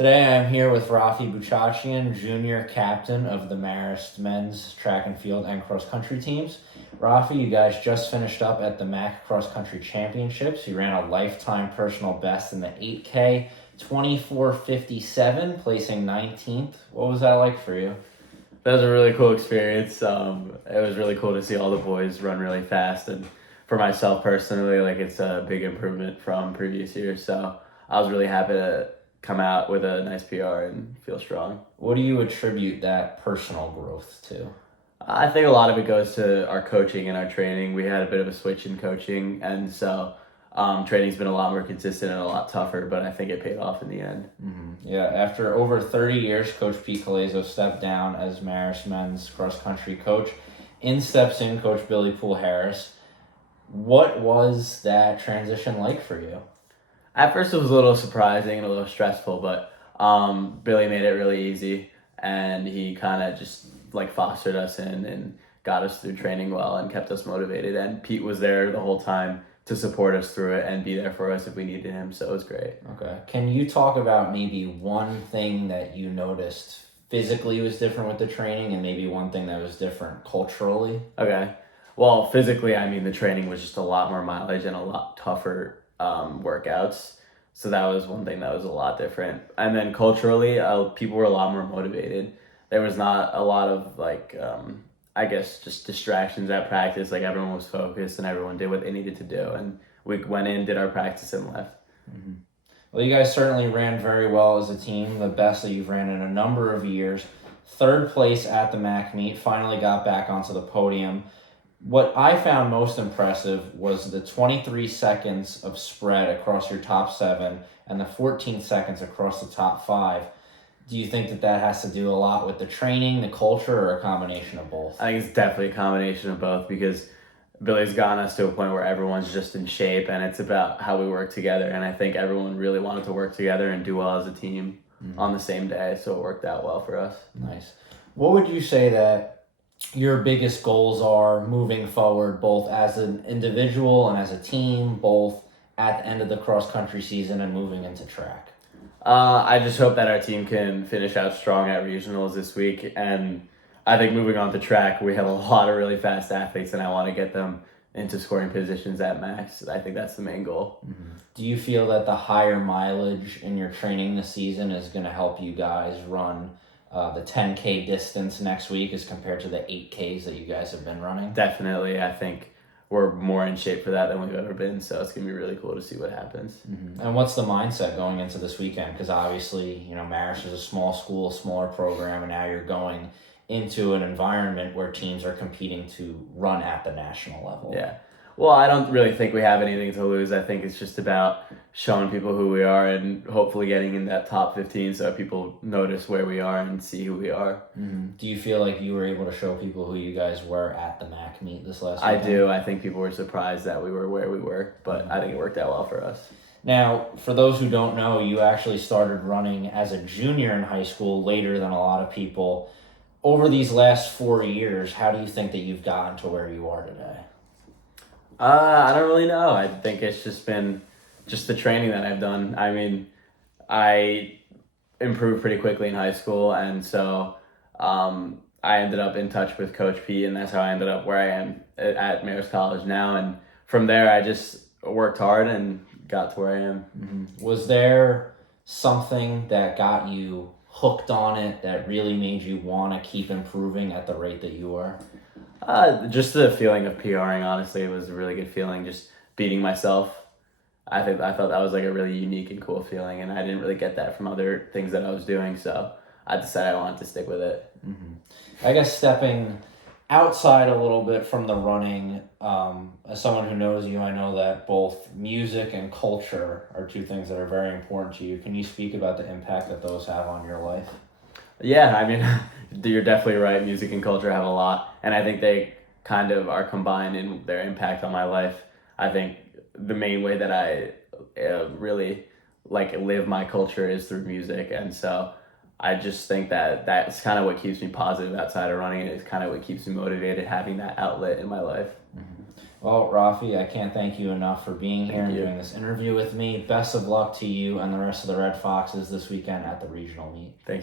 Today I'm here with Raffi Buchakjian, junior captain of the Marist men's track and field and cross country teams. Raffi, you guys just finished up at the MAC Cross Country Championships. You ran a lifetime personal best in the 8K, 24:57, placing 19th. What was that like for you? That was a really cool experience. It was really cool to see all the boys run really fast, and for myself personally, like it's a big improvement from previous years. So I was really happy to come out with a nice PR and feel strong. What do you attribute that personal growth to? I think a lot of it goes to our coaching and our training. We had a bit of a switch in coaching, and so training's been a lot more consistent and a lot tougher, but I think it paid off in the end. Yeah, after over 30 years, Coach Pete Calazo stepped down as Marist men's cross country coach. In steps in Coach Billy Poole Harris. What was that transition like for you? At first, it was a little surprising and a little stressful, but Billy made it really easy, and he kind of just like fostered us in and got us through training well and kept us motivated. And Pete was there the whole time to support us through it and be there for us if we needed him. So it was great. Okay. Can you talk about maybe one thing that you noticed physically was different with the training and maybe one thing that was different culturally? Okay. Well, physically, I mean, the training was just a lot more mileage and a lot tougher workouts. So that was one thing that was a lot different. And then culturally, people were a lot more motivated. There was not a lot of I guess just distractions at practice. Like everyone was focused and everyone did what they needed to do. And we went in, did our practice, and left. Well, you guys certainly ran very well as a team, the best that you've ran in a number of years. Third place at the MAC meet, finally got back onto the podium. What I found most impressive was the 23 seconds of spread across your top seven and the 14 seconds across the top five. Do you think that has to do a lot with the training, the culture, or a combination of both? I think it's definitely a combination of both because Billy's gotten us to a point where everyone's just in shape and it's about how we work together. And I think everyone really wanted to work together and do well as a team on the same day. So it worked out well for us. Nice. What would you say that your biggest goals are moving forward, both as an individual and as a team, both at the end of the cross-country season and moving into track? I just hope that our team can finish out strong at regionals this week. And I think moving on to track, we have a lot of really fast athletes and I want to get them into scoring positions at max. I think that's the main goal. Do you feel that the higher mileage in your training this season is going to help you guys run the 10K distance next week as compared to the 8Ks that you guys have been running? Definitely. I think we're more in shape for that than we've ever been. So it's going to be really cool to see what happens. And what's the mindset going into this weekend? Because obviously, Marist is a small school, smaller program, and now you're going into an environment where teams are competing to run at the national level. Yeah. Well, I don't really think we have anything to lose. I think it's just about showing people who we are and hopefully getting in that top 15 so people notice where we are and see who we are. Do you feel like you were able to show people who you guys were at the MAC meet this last I weekend? do. I think people were surprised that we were where we were, but I think it worked out well for us. Now, for those who don't know, you actually started running as a junior in high school later than a lot of people. Over these last 4 years, how do you think that you've gotten to where you are today? I don't really know. I think it's just been the training that I've done. I mean, I improved pretty quickly in high school, and so I ended up in touch with Coach Pete, and that's how I ended up where I am at Marist College now. And from there, I just worked hard and got to where I am. Was there something that got you hooked on it that really made you want to keep improving at the rate that you are? Just the feeling of PRing, honestly, it was a really good feeling, just beating myself. I thought that was like a really unique and cool feeling, and I didn't really get that from other things that I was doing, so I decided I wanted to stick with it. I guess stepping outside a little bit from the running, as someone who knows you, I know that both music and culture are two things that are very important to you. Can you speak about the impact that those have on your life? Yeah, I mean, you're definitely right. Music and culture have a lot, and I think they kind of are combined in their impact on my life. I think the main way that I really live my culture is through music, and so I just think that that's kind of what keeps me positive outside of running. It's kind of what keeps me motivated, having that outlet in my life. Well, Raffi, I can't thank you enough for being here and you. doing this interview with me. Best of luck to you and the rest of the Red Foxes this weekend at the regional meet. Thanks.